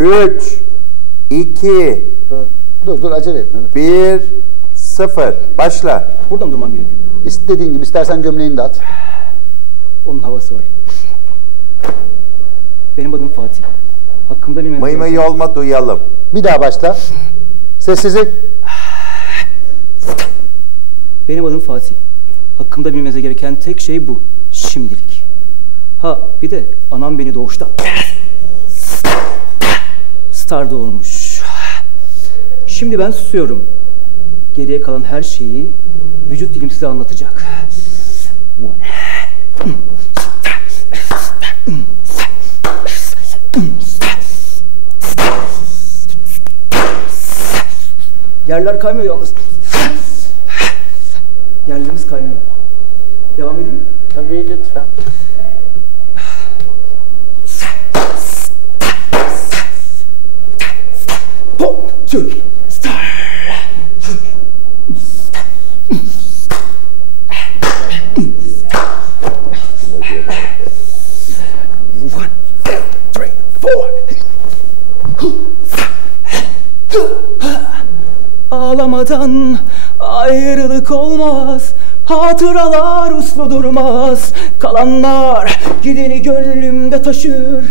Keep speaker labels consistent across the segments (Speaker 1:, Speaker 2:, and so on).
Speaker 1: 3, 2,
Speaker 2: Dur dur acele etme.
Speaker 1: 1, 0. Başla.
Speaker 3: Burada mı durmam gerekiyor?
Speaker 2: İstediğin gibi istersen gömleğini de at.
Speaker 3: Onun havası var. Benim adım Fatih. Hakkımda bilmeniz
Speaker 1: Mıy mıy
Speaker 3: gereken-
Speaker 1: olma duyalım.
Speaker 2: Bir daha başla. Sessizlik.
Speaker 3: Benim adım Fatih. Hakkımda bilmenize gereken tek şey bu. Şimdilik. Ha bir de anam beni doğuşta star doğurmuş. Şimdi ben susuyorum. Geriye kalan her şeyi vücut dilim size anlatacak. Bu ne? Yerler kaymıyor yalnız. Yerlerimiz kaymıyor. Devam edeyim mi?
Speaker 4: Tabii lütfen.
Speaker 3: Türk, star. One, two, three, four. Ağlamadan ayrılık olmaz. Hatıralar uslu durmaz. Kalanlar gideni gönlümde taşır.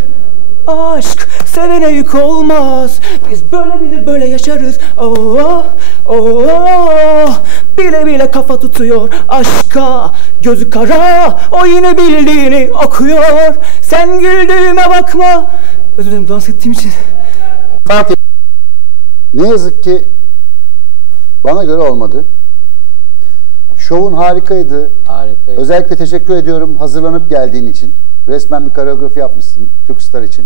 Speaker 3: Aşk sevene yük olmaz. Biz böyle bilir böyle yaşarız. Oh, oh, oh. Bile bile kafa tutuyor aşka. Gözü kara o yine bildiğini okuyor. Sen güldüğüme bakma. Özür dilerim dans ettiğim için.
Speaker 2: Fatih. Ne yazık ki bana göre olmadı. Şovun harikaydı.
Speaker 4: Harikaydı.
Speaker 2: Özellikle teşekkür ediyorum hazırlanıp geldiğin için. Resmen bir koreografi yapmışsın Türkstar için.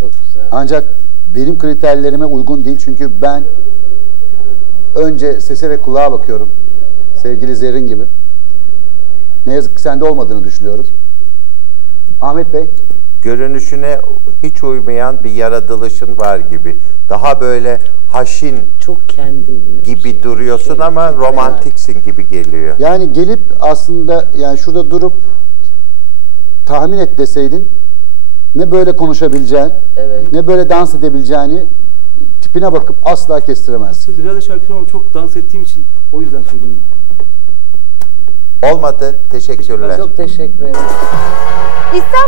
Speaker 4: Çok güzel.
Speaker 2: Ancak benim kriterlerime uygun değil çünkü ben önce sese ve kulağa bakıyorum. Sevgili Zerrin gibi. Ne yazık ki sende olmadığını düşünüyorum. Ahmet Bey,
Speaker 1: Görünüşüne hiç uymayan bir yaratılışın var gibi. Daha böyle haşin
Speaker 4: Çok kendini.
Speaker 1: gibi duruyorsun ama romantiksin gibi geliyor.
Speaker 2: yani gelip aslında yani şurada durup tahmin et deseydin ne böyle konuşabileceğin,
Speaker 4: Evet.
Speaker 2: ne böyle dans edebileceğini tipine bakıp asla kestiremezsin.
Speaker 3: Güzel de şarkı ama çok dans ettiğim için o yüzden söylemedim.
Speaker 1: Olmadı. Teşekkürler.
Speaker 4: Çok teşekkür ederim.
Speaker 5: İstanbul